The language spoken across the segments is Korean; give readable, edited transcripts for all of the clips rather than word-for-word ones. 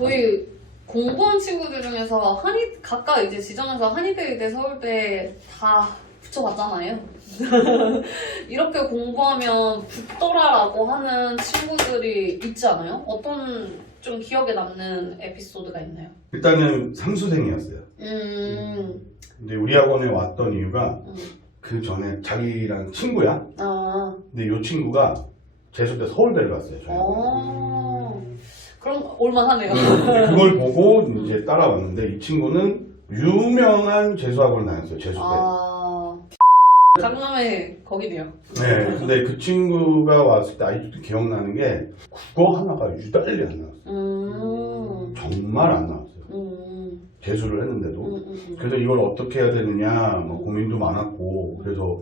저희 공부한 친구들 중에서 각각 이제 지정해서 한의대, 의대, 서울대 다 붙여봤잖아요. 이렇게 공부하면 붙더라라고 하는 친구들이 있지 않아요? 어떤 좀 기억에 남는 에피소드가 있나요? 일단은 삼수생이었어요. 근데 우리 학원에 왔던 이유가 그 전에 자기랑 친구야. 근데 이 친구가 재수 때 서울대를 갔어요. 그럼 올만하네요. 그걸 보고 이제 따라왔는데 이 친구는 유명한 재수학원을 다녔어요. 재수 때. 강남에 거기네요. 네. 근데 그 친구가 왔을 때 아직도 기억나는 게 국어 하나가 유달리 안 나왔어요. 정말 안 나왔어요. 재수를 했는데도. 그래서 이걸 어떻게 해야 되느냐 뭐 고민도 많았고 그래서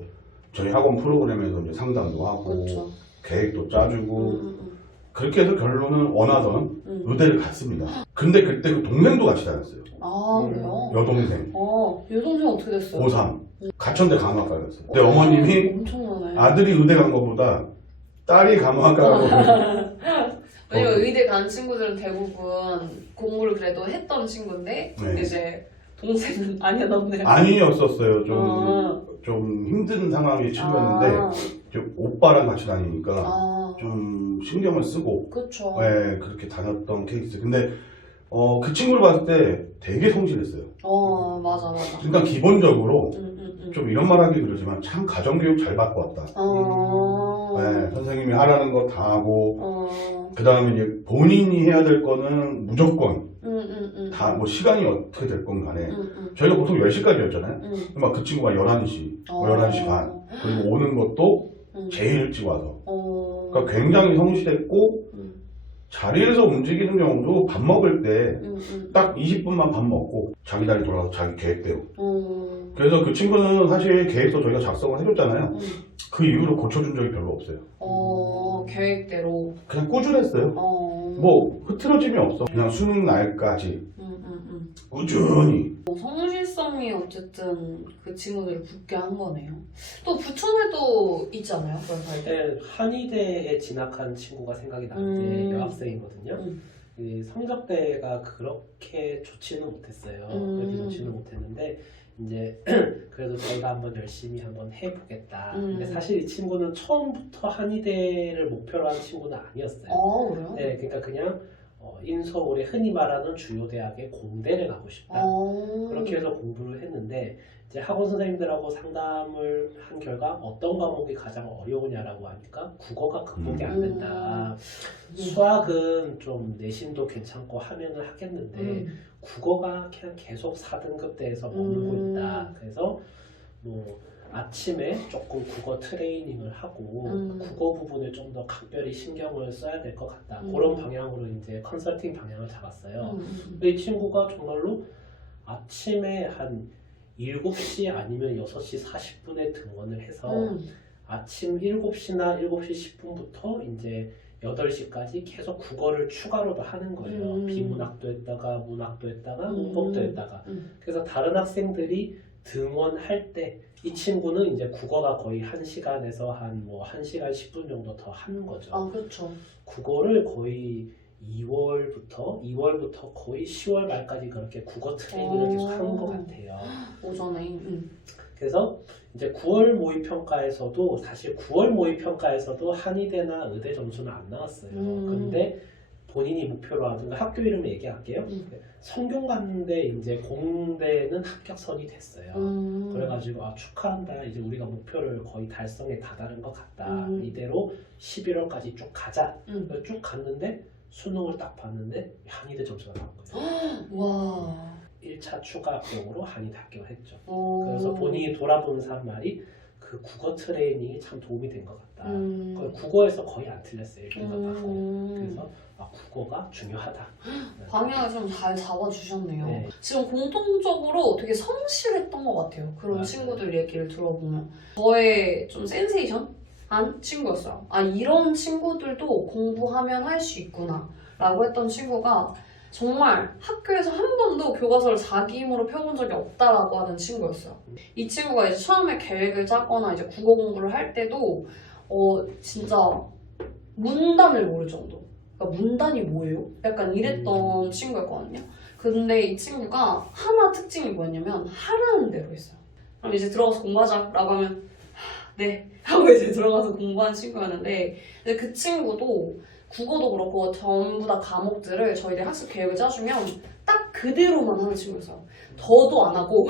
저희 학원 프로그램에서 이제 상담도 하고 그렇죠. 계획도 짜주고 그렇게 해서 결론은 원하던 의대를 갔습니다. 근데 그때 그 동생도 같이 다녔어요. 그래요? 여동생. 여동생 어떻게 됐어요? 고3. 가천대 간호학과였어요. 근데 어머님이 엄청나네. 아들이 의대 간 것보다 딸이 간호학과 가고 왜냐면 의대 간 친구들은 대부분 공부를 그래도 했던 친구인데 네. 이제 동생은 아니었네. 아니었었어요. 좀 힘든 상황의 친구였는데 이제 오빠랑 같이 다니니까 좀 신경을 쓰고 그쵸. 네, 그렇게 다녔던 케이스. 근데 그 친구를 봤을 때 되게 성실했어요. 맞아. 그러니까 기본적으로 좀 이런 말 하기 그러지만 참 가정교육 잘 받고 왔다. 네, 선생님이 하라는 거 다 하고 그 다음에 이제 본인이 해야 될 거는 무조건 다 뭐 시간이 어떻게 될 건 간에 저희가 보통 10시까지였잖아요. 막 그 친구가 11시, 11시 반 그리고 오는 것도 제일 일찍 와서 그러니까 굉장히 성실했고 자리에서 움직이는 경우도 밥 먹을 때 딱 20분만 밥 먹고 자기 자리 돌아가서 자기 계획대로 그래서 그 친구는 사실 계획서 저희가 작성을 해줬잖아요. 그 이후로 고쳐준 적이 별로 없어요. 계획대로 그냥 꾸준했어요. 뭐 흐트러짐이 없어. 그냥 수능 날까지 꾸준히. 성실성이 어쨌든 그 친구들을 붙게 한 거네요. 또 부천에도 있잖아요. 그런 사이들. 네, 한의대에 진학한 친구가 생각이 나는데 여학생이거든요. 이 성적대가 그렇게 좋지는 못했어요. 그렇게 좋지는 못했는데 이제 그래도 저희가 한번 열심히 한번 해보겠다. 근데 사실 이 친구는 처음부터 한의대를 목표로 한 친구는 아니었어요. 그래요? 네, 그러니까 그냥 인서울의 흔히 말하는 주요 대학의 공대를 가고 싶다. 그렇게 해서 공부를 했는데 이제 학원 선생님들하고 상담을 한 결과 어떤 과목이 가장 어려우냐라고 하니까 국어가 극복이 안 된다. 수학은 좀 내신도 괜찮고 하면은 하겠는데 국어가 그냥 계속 4등급대에서 머물고 있다. 그래서 뭐 아침에 조금 국어 트레이닝을 하고 국어 부분에 좀 더 각별히 신경을 써야 될 것 같다. 그런 방향으로 이제 컨설팅 방향을 잡았어요. 근데 이 친구가 정말로 아침에 한 7시 아니면 6시 40분에 등원을 해서 아침 7시나 7시 10분부터 이제 8시까지 계속 국어를 추가로도 하는 거예요. 비문학도 했다가 문학도 했다가 문법도 했다가 그래서 다른 학생들이 등원할 때 이 친구는 이제 국어가 거의 1시간에서 한 1시간 10분 정도 더 하는 거죠. 그렇죠. 국어를 거의 2월부터 거의 10월 말까지 그렇게 국어 트레이닝을 계속 하는 것 같아요. 오전에. 그래서 이제 9월 모의평가에서도 사실 9월 모의평가에서도 한의대나 의대 점수는 안 나왔어요. 근데 본인이 목표로 하던 학교 이름 얘기할게요. 성균 갔는데 이제 공대는 합격선이 됐어요. 그래가지고 축하한다. 이제 우리가 목표를 거의 달성에 다다른 것 같다. 이대로 11월까지 쭉 가자. 쭉 갔는데 수능을 딱 봤는데 한의대 점수가 나온 거예요. 와. 1차 추가 합격으로 한의대 합격을 했죠. 그래서 본인이 돌아보면서 한 말이 그 국어 트레이닝이 참 도움이 된 것 같다. 국어에서 거의 안 틀렸어요. 읽는 거 봤고. 그래서 국어가 중요하다. 방향을 좀 잘 잡아주셨네요. 네. 지금 공통적으로 되게 성실했던 것 같아요. 그런 맞아요. 친구들 얘기를 들어보면. 저의 좀 센세이션? 한 친구였어요. 이런 친구들도 공부하면 할 수 있구나 라고 했던 친구가 정말 학교에서 한 번도 교과서를 자기 힘으로 펴본 적이 없다라고 하는 친구였어요. 이 친구가 이제 처음에 계획을 짜거나 이제 국어 공부를 할 때도 진짜 문단을 모를 정도. 그러니까 문단이 뭐예요? 약간 이랬던 친구였거든요. 근데 이 친구가 하나 특징이 뭐였냐면 하라는 대로 했어요. 그럼 이제 들어가서 공부하자라고 하면 네 하고 이제 들어가서 공부한 친구였는데 근데 그 친구도 국어도 그렇고 전부 다 과목들을 저희들 학습 계획을 짜주면 딱 그대로만 하는 친구였어요. 더도 안 하고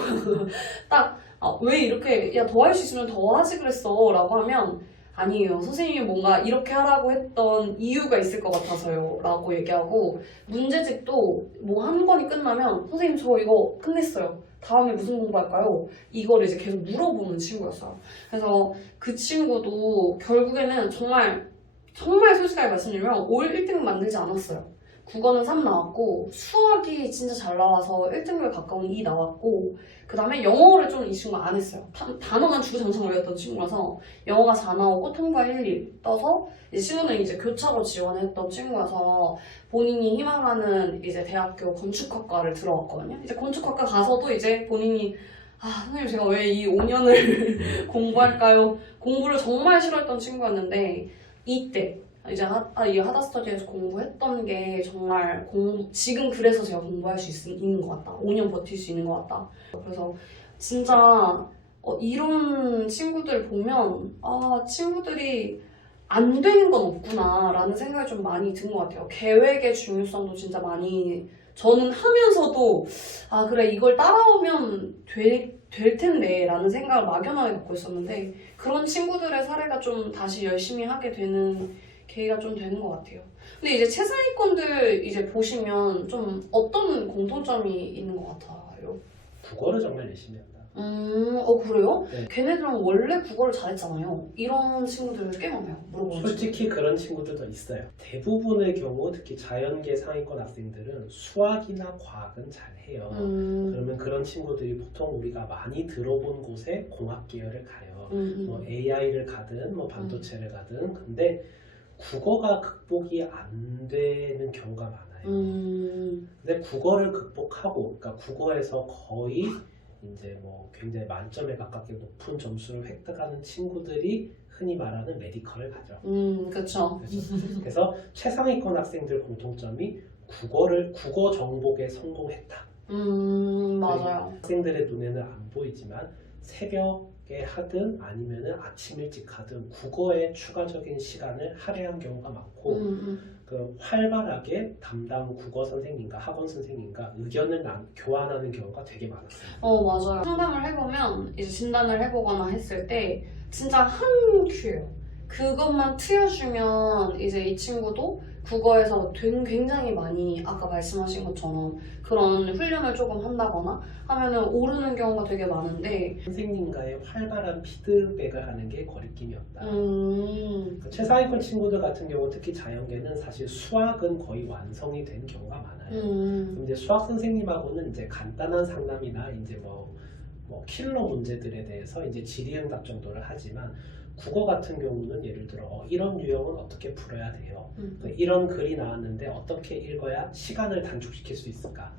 딱 왜 이렇게 야 더 할 수 있으면 더 하지 그랬어 라고 하면 아니에요. 선생님이 뭔가 이렇게 하라고 했던 이유가 있을 것 같아서요 라고 얘기하고 문제집도 뭐 한 권이 끝나면 선생님 저 이거 끝냈어요. 다음에 무슨 공부할까요? 이걸 이제 계속 물어보는 친구였어요. 그래서 그 친구도 결국에는 정말 솔직하게 말씀드리면 올 1등 만들지 않았어요. 국어는 3 나왔고 수학이 진짜 잘 나와서 1등급에 가까운 2 나왔고 그 다음에 영어를 좀 이 친구가 안 했어요. 단어만 주구장창 외웠던 친구라서 영어가 4 나오고 통과 1 떠서 이제 친구는 이제 교차로 지원했던 친구여서 본인이 희망하는 이제 대학교 건축학과를 들어갔거든요. 이제 건축학과 가서도 이제 본인이 선생님 제가 왜 이 5년을 공부할까요? 공부를 정말 싫어했던 친구였는데 이때 이제 이 하다스터디에서 공부했던 게 정말 지금 그래서 제가 공부할 수 있는 것 같다. 5년 버틸 수 있는 것 같다. 그래서 진짜 이런 친구들 보면 친구들이 안 되는 건 없구나 라는 생각이 좀 많이 든 것 같아요. 계획의 중요성도 진짜 많이 저는 하면서도 그래 이걸 따라오면 될 텐데 라는 생각을 막연하게 갖고 있었는데 그런 친구들의 사례가 좀 다시 열심히 하게 되는 계기가 좀 되는 것 같아요. 근데 이제 최상위권들 이제 보시면 좀 어떤 공통점이 있는 것 같아요? 국어를 정말 열심히 한다. 그래요? 네. 걔네들은 원래 국어를 잘했잖아요. 이런 친구들 꽤 많아요. 물어보는 솔직히 그런 친구들도 있어요. 대부분의 경우 특히 자연계 상위권 학생들은 수학이나 과학은 잘해요. 그러면 그런 친구들이 보통 우리가 많이 들어본 곳에 공학 계열을 가요. 뭐 AI를 가든 뭐 반도체를 가든 근데 국어가 극복이 안 되는 경우가 많아요. 근데 국어를 극복하고 그러니까 국어에서 거의 이제 뭐 굉장히 만점에 가깝게 높은 점수를 획득하는 친구들이 흔히 말하는 메디컬을 가죠. 그렇죠. 그래서 최상위권 학생들 공통점이 국어 정복에 성공했다. 맞아요. 학생들의 눈에는 안 보이지만 새벽에 하든 아니면은 아침 일찍 하든 국어에 추가적인 시간을 할애한 경우가 많고 그 활발하게 담당 국어 선생님과 학원 선생님과 의견을 교환하는 경우가 되게 많았어요. 맞아요. 상담을 해보면 이제 진단을 해보거나 했을 때 진짜 한 큐예요. 그것만 트여주면 이제 이 친구도 국어에서 굉장히 많이 아까 말씀하신 것처럼 그런 훈련을 조금 한다거나 하면은 오르는 경우가 되게 많은데 선생님과의 활발한 피드백을 하는 게 거리낌이 없다. 그 최상위권 친구들 같은 경우 특히 자연계는 사실 수학은 거의 완성이 된 경우가 많아요. 근데 수학 선생님하고는 이제 간단한 상담이나 이제 뭐 킬러 문제들에 대해서 이제 질의응답 정도를 하지만 국어 같은 경우는 예를 들어 이런 유형은 어떻게 풀어야 돼요? 이런 글이 나왔는데 어떻게 읽어야 시간을 단축시킬 수 있을까?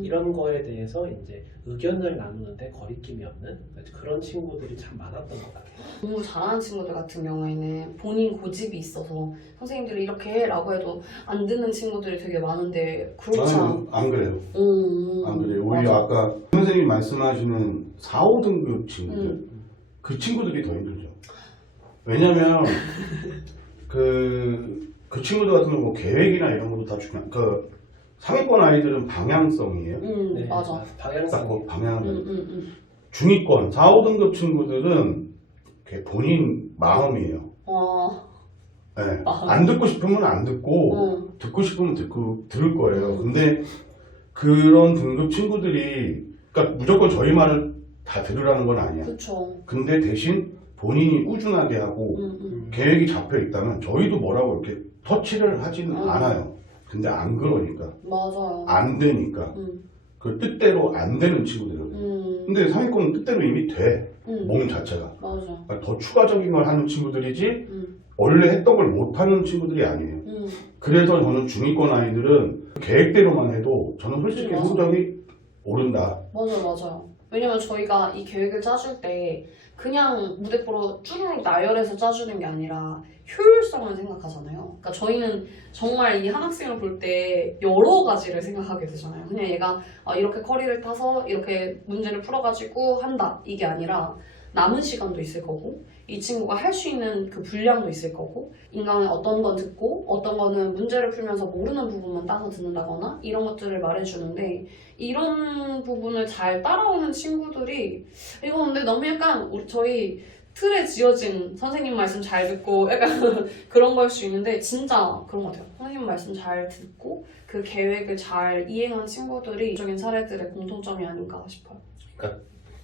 이런 거에 대해서 이제 의견을 나누는데 거리낌이 없는 그런 친구들이 참 많았던 것 같아요. 공부 잘하는 친구들 같은 경우에는 본인 고집이 있어서 선생님들이 이렇게 해라고 해도 안 듣는 친구들이 되게 많은데 그렇지 안 그래요. 안 그래요. 오히려 맞아. 아까 선생님이 말씀하시는 4, 5등급 친구들 그 친구들이 더 힘들죠. 왜냐면 그 친구들 같은 경우 뭐 계획이나 이런 것도 다 중요한 그 상위권 아이들은 방향성이에요. 네, 맞아. 방향성. 방향을. 중위권 4, 5등급 친구들은 본인 마음이에요. 네. 안 듣고 싶으면 안 듣고 듣고 싶으면 들을 거예요. 근데 그런 등급 친구들이 그러니까 무조건 저희 말을 다 들으라는 건 아니야. 그렇죠. 근데 대신 본인이 꾸준하게 하고 계획이 잡혀 있다면 저희도 뭐라고 이렇게 터치를 하지는 않아요. 근데 안 그러니까. 맞아요. 안 되니까. 그 뜻대로 안 되는 친구들은. 근데 상위권은 뜻대로 이미 돼. 몸 자체가. 맞아. 그러니까 더 추가적인 걸 하는 친구들이지 원래 했던 걸 못하는 친구들이 아니에요. 그래서 저는 중위권 아이들은 계획대로만 해도 저는 솔직히 맞아. 성적이 오른다. 맞아요. 왜냐면 저희가 이 계획을 짜줄 때 그냥 무대뽀로 쭈루룩 나열해서 짜주는 게 아니라 효율성을 생각하잖아요. 그러니까 저희는 정말 이 한 학생을 볼 때 여러 가지를 생각하게 되잖아요. 그냥 얘가 이렇게 커리를 타서 이렇게 문제를 풀어가지고 한다 이게 아니라 남은 시간도 있을 거고 이 친구가 할 수 있는 그 분량도 있을 거고 인강은 어떤 건 듣고 어떤 거는 문제를 풀면서 모르는 부분만 따서 듣는다거나 이런 것들을 말해주는데 이런 부분을 잘 따라오는 친구들이 이거 근데 너무 약간 저희 틀에 지어진 선생님 말씀 잘 듣고 약간 그런 걸 수 있는데 진짜 그런 것 같아요. 선생님 말씀 잘 듣고 그 계획을 잘 이행한 친구들이 적인 사례들의 공통점이 아닌가 싶어요. 그러니까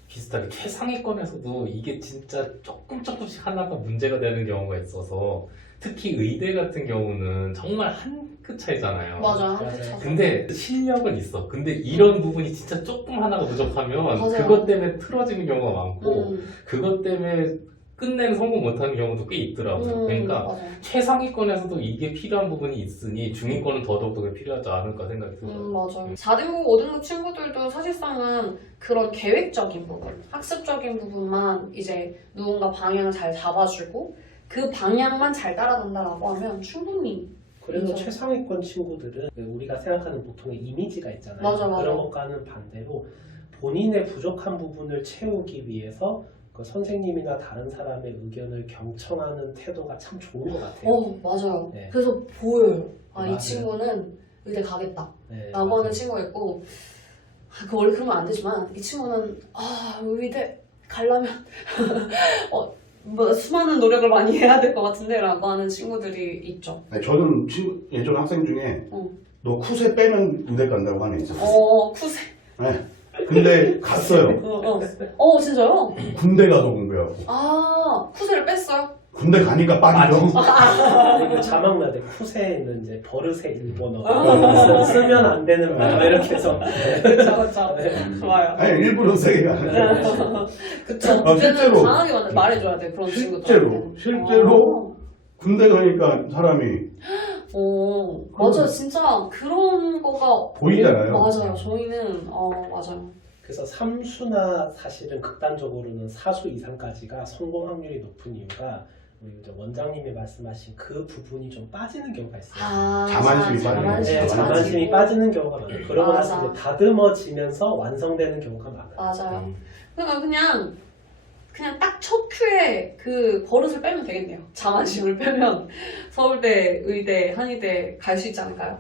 비슷하게 최상위권에서도 이게 진짜 조금씩 하나가 문제가 되는 경우가 있어서 특히 의대 같은 경우는 정말 한 끗 차이잖아요. 맞아요. 맞아요. 근데 실력은 있어. 근데 이런 부분이 진짜 조금 하나가 부족하면 맞아요. 그것 때문에 틀어지는 경우가 많고 음. 그것 때문에 끝내는 성공 못하는 경우도 꽤 있더라고요. 그러니까 맞아요. 최상위권에서도 이게 필요한 부분이 있으니 중위권은 더더욱 필요하지 않을까 생각이 들어요. 맞아요. 4등급, 5등급 친구들도 사실상은 그런 계획적인 부분, 학습적인 부분만 이제 누군가 방향을 잘 잡아주고 그 방향만 잘 따라간다라고 하면 충분히 그래서 인정. 최상위권 친구들은 우리가 생각하는 보통의 이미지가 있잖아요. 맞아. 그런 것과는 반대로 본인의 부족한 부분을 채우기 위해서 그 선생님이나 다른 사람의 의견을 경청하는 태도가 참 좋은 것 같아요. 맞아요. 네. 그래서 보여요. 이 맞아요. 친구는 의대 가겠다. 네, 라고 맞아요. 하는 친구가 있고 그 원래 그러면 안 되지만 이 친구는 의대 가려면 뭐 수많은 노력을 많이 해야 될 것 같은데 라고 하는 친구들이 있죠. 아니, 저는 예전 학생 중에 너 쿠세 빼면 의대 간다고 하는 애 있었어요. 쿠세. 네. 근데 갔어요. 진짜요? 군대 가서 공부해요. 쿠세를 뺐어요? 군대 가니까 빠지죠. 그리고 자막나대 쿠세는 이제 버릇의 일본어 쓰면 안 되는 말 이렇게 해서 그쵸. 네. 좋아요. 아니 일부러 세게 아니라 그쵸. 실제로. 그때는 강하게 말해줘야 돼, 그런 친구들. 실제로 군대 가니까 사람이 맞아요. 진짜 그런 거가 보이잖아요. 맞아요. 저희는 맞아요. 그래서 삼수나 사실은 극단적으로는 사수 이상까지가 성공 확률이 높은 이유가 우리 이제 원장님이 말씀하신 그 부분이 좀 빠지는 경우가 있어요. 자만심이 빠지는 네, 자만심이 빠지는 경우가 많아요. 그러고 나서 이제 다듬어지면서 완성되는 경우가 많아요. 맞아요. 그러니까 그냥 딱 첫 큐에 그 버릇을 빼면 되겠네요. 자만심을 빼면 서울대, 의대, 한의대 갈 수 있지 않을까요?